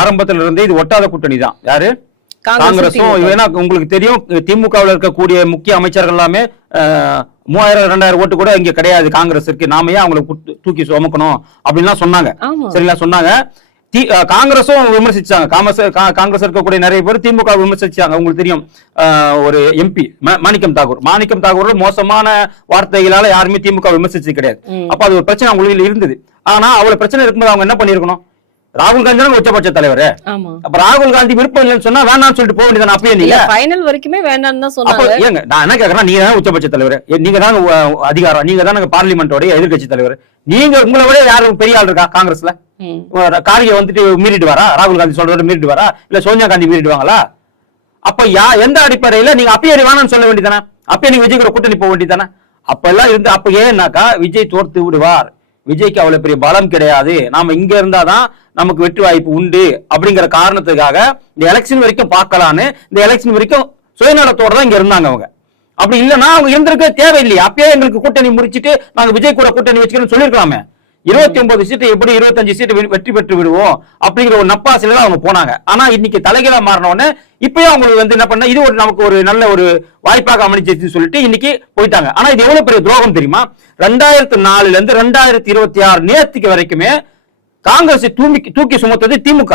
ஆரம்பத்துல இருந்தே இது ஒட்டாத கூட்டணி தான். யாரு? காங்கிரஸும். ஏன்னா உங்களுக்கு தெரியும், திமுகவில் இருக்கக்கூடிய முக்கிய அமைச்சர்கள் எல்லாமே 3000-2000 ஓட்டு கூட இங்க கிடையாது காங்கிரஸ் இருக்கு, நாம ஏன் அவங்களுக்கு தூக்கி சுமக்கணும் அப்படின்லாம் சொன்னாங்க. சரிங்களா? சொன்னாங்க. காங்கிரஸும் விமர்சிச்சாங்க. காங்கிரஸ் இருக்கக்கூடிய நிறைய பேர் திமுக விமர்சிச்சாங்க. உங்களுக்கு தெரியும், ஒரு எம்பி மாணிக்கம் தாகூர் மோசமான வார்த்தைகளால யாருமே திமுக விமர்சிச்சு கிடையாது. அப்ப அது ஒரு பிரச்சனை அவங்களுக்கு இருந்தது. ஆனா அவ்வளவு பிரச்சனை இருக்கும்போது அவங்க என்ன பண்ணிருக்கணும்? ராகுல் காந்தி தான் உச்சபட்ச தலைவர். அப்ப ராகுல் காந்தி விருப்பம் இல்லைன்னு சொன்னா வேணாம்னு சொல்லிட்டு போக வேண்டியது. அப்பயே நீங்க ஃபைனல் வரைக்குமே வேண்டாம்னு தான் சொன்னாங்க. ஏங்க நான் என்ன கேக்குறேன், நீங்க தான் உச்சபட்ச தலைவர், நீங்க தான் அதிகாரம், நீங்க தான் பார்லிமெண்டோட எதிர்கட்சி தலைவர். நீங்க உங்களை விட யாரும் பெரிய ஆள் இருக்கா காங்கிரஸ்ல? கார்கே வந்துட்டு மீறிட்டு வரா? ராகுல் காந்தி சொல்றத மீறிட்டு வரா? இல்ல சோனியா காந்தி மீறிடுவாங்களா? அப்ப எந்த அடிப்படையில நீங்க அப்பயே வேணாம்னு சொல்ல வேண்டியதானே? அப்பயே நீங்க விஜய் கூட கூட்டணி போக வேண்டியதானே? அப்ப எல்லாம் இருந்து அப்ப ஏன்னாக்கா விஜய் தோர்த்து விடுவார், விஜய்க்கு அவ்வளவு பெரிய பலம் கிடையாது, நாம இங்க இருந்தாதான் நமக்கு வெற்றி வாய்ப்பு உண்டு அப்படிங்கிற காரணத்துக்காக இந்த எலெக்ஷன் வரைக்கும் பார்க்கலான்னு இந்த எலெக்ஷன் வரைக்கும் சுயநலத்தோட தான் இங்க இருந்தாங்க அவங்க. அப்படி இல்லைன்னா அவங்க இருந்திருக்க தேவையில்லையே. அப்பயே எங்களுக்கு கூட்டணி முடிச்சுட்டு நாங்க விஜய் கூட கூட்டணி வச்சுக்கணும்னு சொல்லிருக்கலாமே. 29 சீட்டு எப்படி 25 சீட்டு வெற்றி பெற்று விடுவோம் அப்படிங்கிற ஒரு நப்பாசில தான் அவங்க போனாங்க. ஆனா இன்னைக்கு தலைகீழா மாறின உடனே இப்பயும் அவங்களுக்கு என்ன பண்ண, இது ஒரு நமக்கு ஒரு நல்ல ஒரு வாய்ப்பாக அமைஞ்சிச்சுன்னு சொல்லிட்டு இன்னைக்கு போயிட்டாங்க. ஆனா இது எவ்வளவு பெரிய துரோகம் தெரியுமா? 2004 இருந்து 2026 நேரத்துக்கு வரைக்குமே காங்கிரஸ் தூக்கி சுமத்தது திமுக.